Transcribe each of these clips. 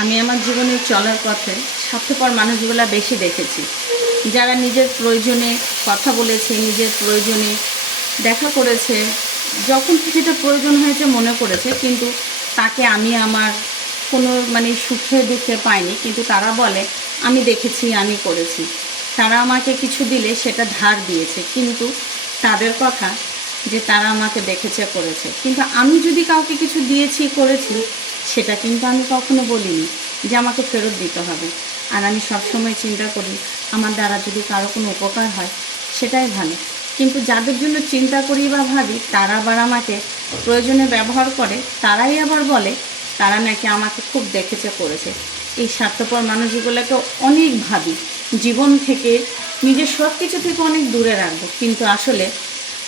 আমি আমার জীবনে চলার পথে স্বার্থপর মানুষগুলা বেশি দেখেছি, যারা নিজের প্রয়োজনে কথা বলেছে, নিজের প্রয়োজনে দেখা করেছে, যখন যেটা প্রয়োজন হয়েছে মনে করেছে, কিন্তু তাকে আমি আমার কোনো সুখে দুঃখে পাইনি, কিন্তু তারা বলে আমি দেখেছি, আমি করেছি। তারা আমাকে কিছু দিলে সেটা ধার দিয়েছে, কিন্তু তাদের কথা যে তারা আমাকে দেখেছে, করেছে। কিন্তু আমি যদি কাউকে কিছু দিয়েছি, করেছি, সেটা কিন্তু আমি কখনো বলিনি যে আমাকে ফেরত দিতে হবে। আর আমি সবসময় চিন্তা করি আমার দ্বারা যদি কারো কোনো উপকার হয় সেটাই ভালো। কিন্তু যাদের জন্য চিন্তা করি বা ভাবি, তারা আবার আমাকে প্রয়োজনে ব্যবহার করে, তারাই আবার বলে তারা নাকি আমাকে খুব দেখেছে, করেছে। এই স্বার্থপর মানুষগুলোকে অনেক ভাবি জীবন থেকে, নিজের সব কিছু থেকে অনেক দূরে রাখবো, কিন্তু আসলে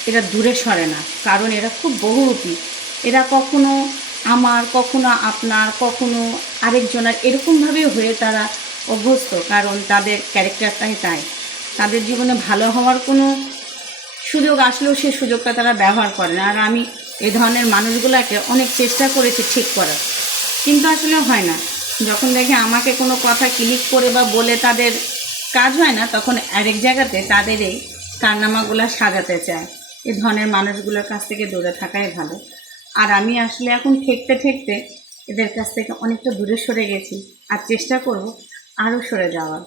এরা দূরে সরে না, কারণ এরা খুব বহুরূপী। এরা কখনো আমার, কখনো আপনার, কখনো আরেকজনের, এরকমভাবে হয়ে তারা অভ্যস্ত, কারণ তাদের ক্যারেক্টারটাই তাই। তাদের জীবনে ভালো হওয়ার কোনো সুযোগ আসলেও সেই সুযোগটা তারা ব্যবহার করে না। আর আমি এই ধরনের মানুষগুলোকে অনেক চেষ্টা করেছি ঠিক করার, কিন্তু আসলে হয় না। যখন দেখে আমাকে কোনো কথা ক্লিক করে বা বলে তাদের কাজ হয় না, তখন আরেক জায়গাতে তাদের এই কারনামাগুলো সাজাতে চায়। এই ধরনের মানুষগুলোর কাছ থেকে দূরে থাকাই ভালো। আর আমি আসলে এখন ঠেকতে ঠেকতে এদের কাছ থেকে অনেকটা দূরে সরে গেছি, আর চেষ্টা করব আরও সরে যাওয়ার।